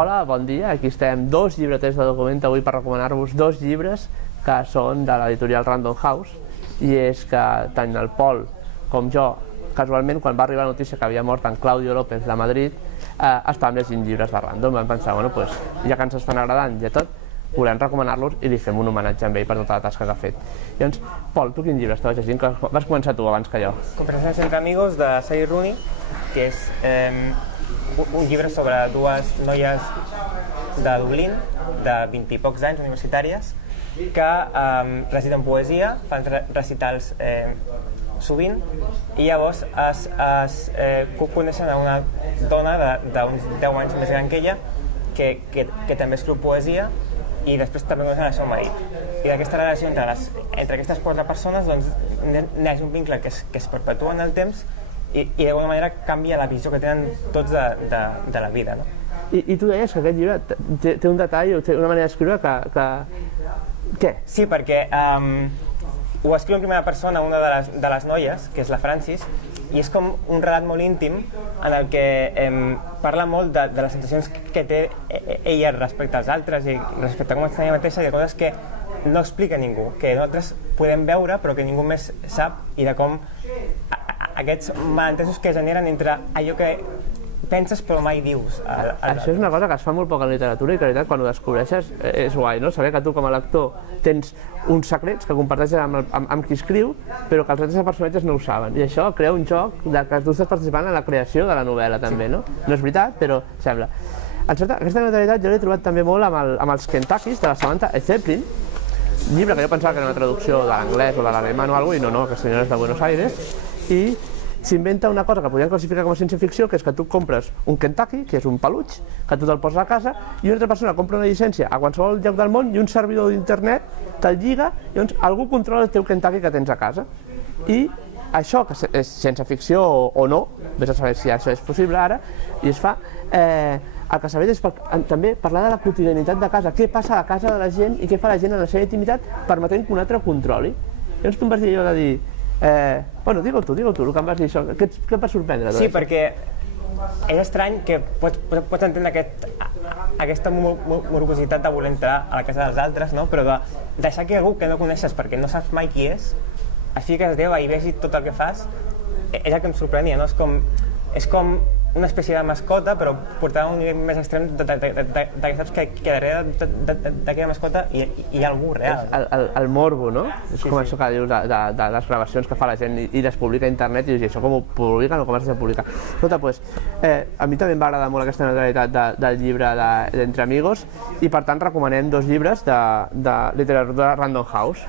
Hola, bon dia, aquí estem, 2 llibreters de Documenta avui per recomanar-vos 2 llibres que són de l'editorial Random House, i és que tant el Pol com jo, casualment, quan va arribar la notícia que havia mort en Claudio López de Madrid, estàvem llegint llibres de Random. Vam pensar, bueno, pues, ja que ens estan agradant i tot, volem recomanar-los i li fem un homenatge a ell per tota la tasca que ha fet. Llavors, Pol, tu quin llibre estaves llegint? Vas començar tu abans que jo. Conversacions entre amigos, de Sally Rooney, que és un llibre sobre dues noies de Dublín, de 20 i pocs anys, universitàries, que reciten poesia, fan recitals sovint, i llavors coneixen a una dona d'uns 10 anys més gran que ella, que també escriu poesia, i després també coneixen el seu marit. I d'aquesta relació entre aquestes 4 persones neix un vincle que es perpetua en el temps i d'alguna manera canvia la visió que tenen tots de la vida. No? I tu deies que aquest llibre té un detall o té una manera d'escriure que... Què? Sí, perquè ho escriu en primera persona una de les noies, que és la Francis, i és com un relat molt íntim en el que parla molt de les sensacions que té ella respecte als altres i respecte a com està ella mateixa, i de coses que no explica ningú, que nosaltres podem veure però que ningú més sap, i de com aquests malentesos que generen entre allò que penses però mai dius. Això és una cosa que es fa molt poc en literatura i que, en realitat, quan ho descobreixes és guai, no? Saber que tu com a lector tens uns secrets que comparteixes amb qui escriu, però que els altres personatges no ho saben. I això crea un joc de que tu estàs participant en la creació de la novel·la, també, no? No és veritat, però sembla. Aquesta neutralitat jo l'he trobat també molt amb els Kentuckys, de la Samantha Zeppelin, llibre que jo pensava que era una traducció de l'anglès o de l'alemany o alguna cosa, i no, que senyora és de Buenos Aires, i s'inventa una cosa que podríem classificar com a ciència-ficció, que és que tu compres un Kentucky, que és un peluig, que tu te'l poses a casa, i una altra persona compra una llicència a qualsevol lloc del món i un servidor d'internet te'l lliga, i llavors algú controla el teu Kentucky que tens a casa. I això, que és ciència-ficció o no, vés a saber si això és possible ara, i es fa... El que s'ha fet és també parlar de la quotidianitat de casa, què passa a casa de la gent i què fa la gent en la seva intimitat permetent que un altre controli. Llavors tu em vas dir allò de dir... Bueno, digue-ho tu, el que em vas dir això. Què et va sorprendre? Sí, perquè és estrany que pots entendre aquesta morbositat de voler entrar a la casa dels altres, no? Però de deixar que algú que no coneixes perquè no saps mai qui és, et fiques Déu i vegi tot el que fas, és el que em sorprenia, no? És com una espècie de mascota, però portada a un nivell més extrem de que saps que darrere d'aquella mascota hi ha algú real. El morbo, no? És com això que dius de les gravacions que fa la gent i les publica a internet, i dius, això com ho publiquen o com es deixa publicar? Escolta, doncs, a mi també em va agradar molt aquesta neutralitat del llibre d'Entre Amigos, i per tant recomanem 2 llibres de literatura Random House.